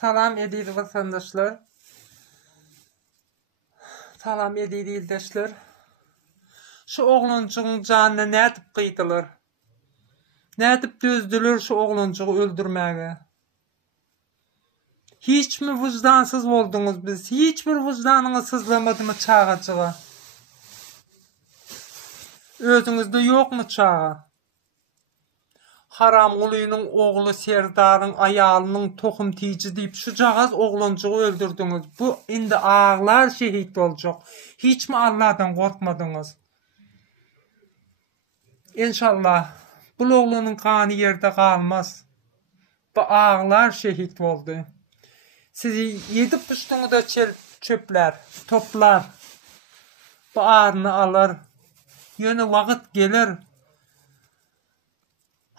Salam ediydi vatandaşlar. Salam ediydi ildeşler. Şu oğlancuğun canına ne edip kıydılar? Ne edip düzdüler şu oğlancuğu öldürmeye? Hiç mi vicdansız oldunuz biz? Hiç bir vicdanını sızlamadı mı çağacığa? Özünüzde yok mu çağa? Haram uluyunun oğlu Serdar'ın ayalının tohum tici deyip şu cağız oğlancuğu öldürdünüz. Bu indi ağlar şehit olacak. Hiç mi Allah'tan korkmadınız? İnşallah bu oğlanın kanı yerde kalmaz. Bu ağlar şehit oldu. Sizi yedip üstünü de çöpler, toplar. Bu ağrını alır. Yönü vakit gelir.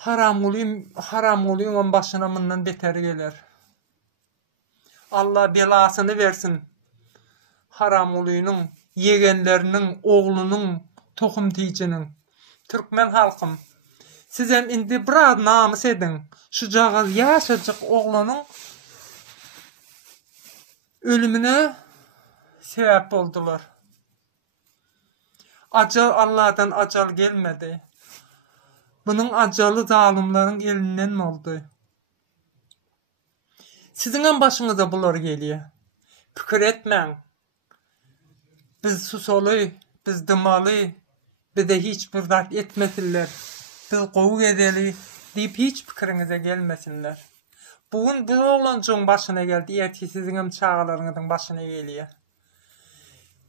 Haram olayım on başına bundan beter gelir. Allah belasını versin. Haram olayının, yegenlerinin, oğlunun, tohum tiyicinin. Türkmen halkım. Siz hem indi biraz namus edin. Şu cağız yaşacık oğlanın ölümüne sebep oldular. Acal Allah'tan acal gelmedi. Bunun acalı zalimlerin elinden mi oldu? Sizin en başınıza bunlar geliyor. Fikir etmeyin. Biz susalı, biz dımalı, bize hiçbir dert etmesinler. Biz kovuk edeli deyip hiç fikrinize gelmesinler. Bugün bir oğlancığın başına geldi, erti sizin hem çağalarınızın başına geliyor.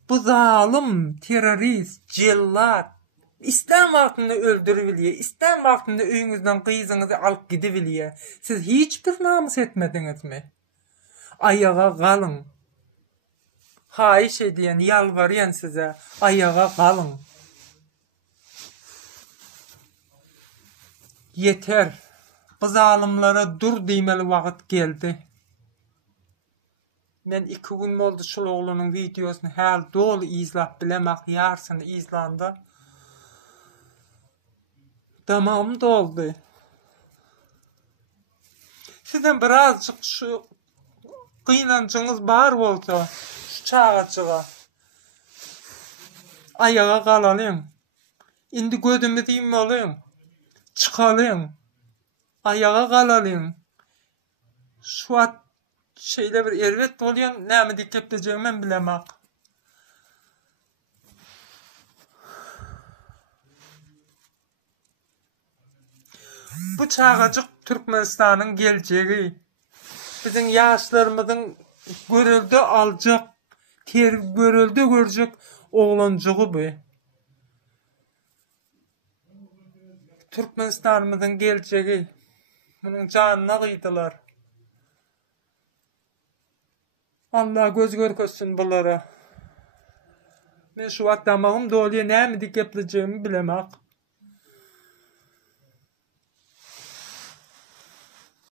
Bu zalim, terörist, cellat, İstem vaktinde öldürübiliyor, İstem vaktinde öyünüzden kıyızınızı alıp gidebiliyor. Siz hiçbir namus etmediniz mi? Ayağa kalın. Hayiş ediyen, yalvarıyan size, ayağa kalın. Yeter. Bu zalimlere dur demeli vakit geldi. Ben 2 gün oldu şu oğlunun videosunu her dolu izlap bilemek yarsını izlandı. Tamam doldu. Sizden birazcık şu kıynancınız bar olsa şu çağacığa ayağa kalalım. İndi gödümü diyeyim olayım. Çıkalım. Ayağa kalalım. Şu an şeyle bir ervet oluyor. Ne mi dikkat edeceğim ben bilemek. Bu çağacık Türkmenistan'ın geleceği. Bizim yaşlarımızın görüldü alacak, görüldü görecek oğlancuğu bu. Türkmenistan'ımızın geleceği. Bunun canına kıydılar. Allah göz görkösün bunlara. Ben şu adamım doluyor ne mi dikkat edeceğimi bilemek.